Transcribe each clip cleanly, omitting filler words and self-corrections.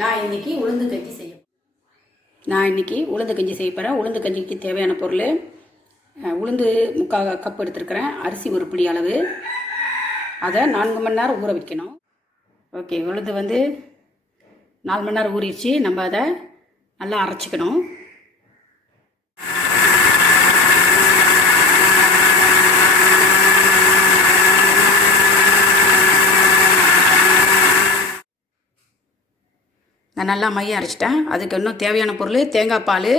நான் இன்றைக்கி உளுந்து கஞ்சி செய்ய போகிறேன். உளுந்து கஞ்சிக்கு தேவையான பொருள் உளுந்து 3/4 கப் எடுத்துருக்கிறேன். அரிசி 1 பிடி அளவு. அதை 4 மணி நேரம் ஊற வைக்கணும். ஓகே, உளுந்து 4 மணி நேரம் ஊறிடுச்சு. நம்ம அதை நல்லா அரைச்சிக்கணும். நான் நல்லா மையம் அரைச்சிட்டேன். அதுக்கு இன்னும் தேவையான பொருள் தேங்காய் பால்,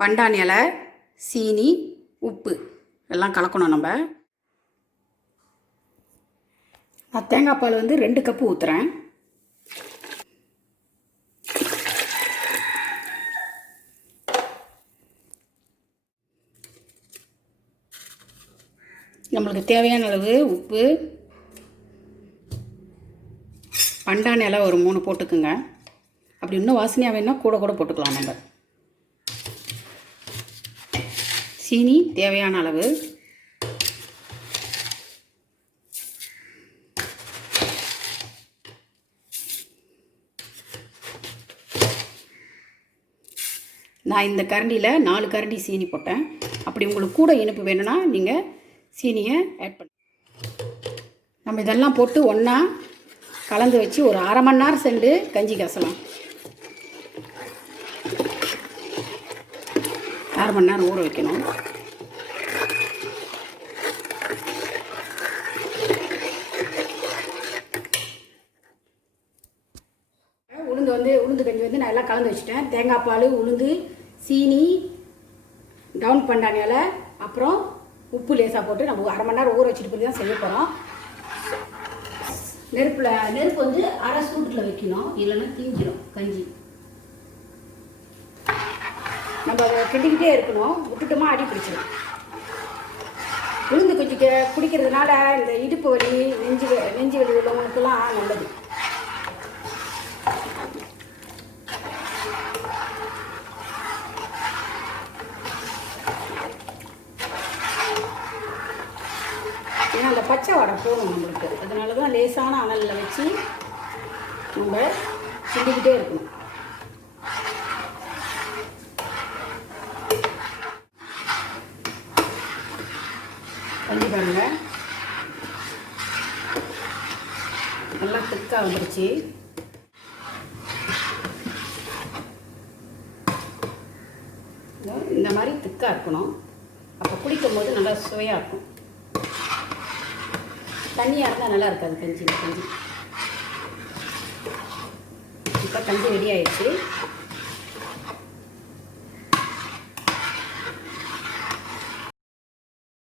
பண்டான் இலை, சீனி, உப்பு எல்லாம் கலக்கணும். நான் தேங்காய் பால் 2 கப்பு ஊற்றுறேன். நம்மளுக்கு தேவையான அளவு உப்பு, பண்டான் இலை ஒரு 3 போட்டுக்குங்க. அப்படி இன்னும் வாசனையாக வேணும்னா கூட போட்டுக்கலாம். நம்ம சீனி தேவையான அளவு, நான் இந்த கரண்டியில் 4 கரண்டி சீனி போட்டேன். அப்படி உங்களுக்கு கூட இனிப்பு வேணும்னா நீங்கள் சீனியை ஆட் பண்ணி நம்ம இதெல்லாம் போட்டு ஒன்றா கலந்து வச்சு ஒரு அரை மணி நேரம் சென்று கஞ்சி காசலாம். 1/2 மணி நேரம் ஊற வைக்கணும். உளுந்து கஞ்சி நான் எல்லாம் கலந்து வச்சுட்டேன். தேங்காய் பால், உளுந்து, சீனி, டவுன் பண்டான் இலை, அப்புறம் உப்பு லேசாக போட்டு நம்ம 1/2 மணி நேரம் ஊற வச்சுட்டு போய் தான் செய்ய போகிறோம். நெருப்பு அரை சூட்டில் வைக்கணும், இல்லைன்னா தீஞ்சிடும் கஞ்சி. நம்ம அதை கிண்டிக்கிட்டே இருக்கணும், விட்டுட்டோமா அடி பிடிச்சிடும். உளுந்து கஞ்சி குடிக்கிறதுனால இந்த இடுப்பு வலி, நெஞ்சு வலி உள்ளவங்களுக்கெல்லாம் நல்லது. ஏன்னா அந்த பச்சை வடை போகணும் நம்மளுக்கு. அதனால தான் லேசான அனலில் வச்சு நம்ம கிண்டிக்கிட்டே இருக்கணும். கஞ்சி பாருங்க நல்லா திக்காக வந்துருச்சு. இந்த மாதிரி திக்காக இருக்கணும். அப்போ குடிக்கும் போது நல்லா சுவையாக இருக்கும். தண்ணியாக இருந்தால் நல்லா இருக்காது கஞ்சி. இப்போ கஞ்சி ரெடி ஆயிடுச்சு.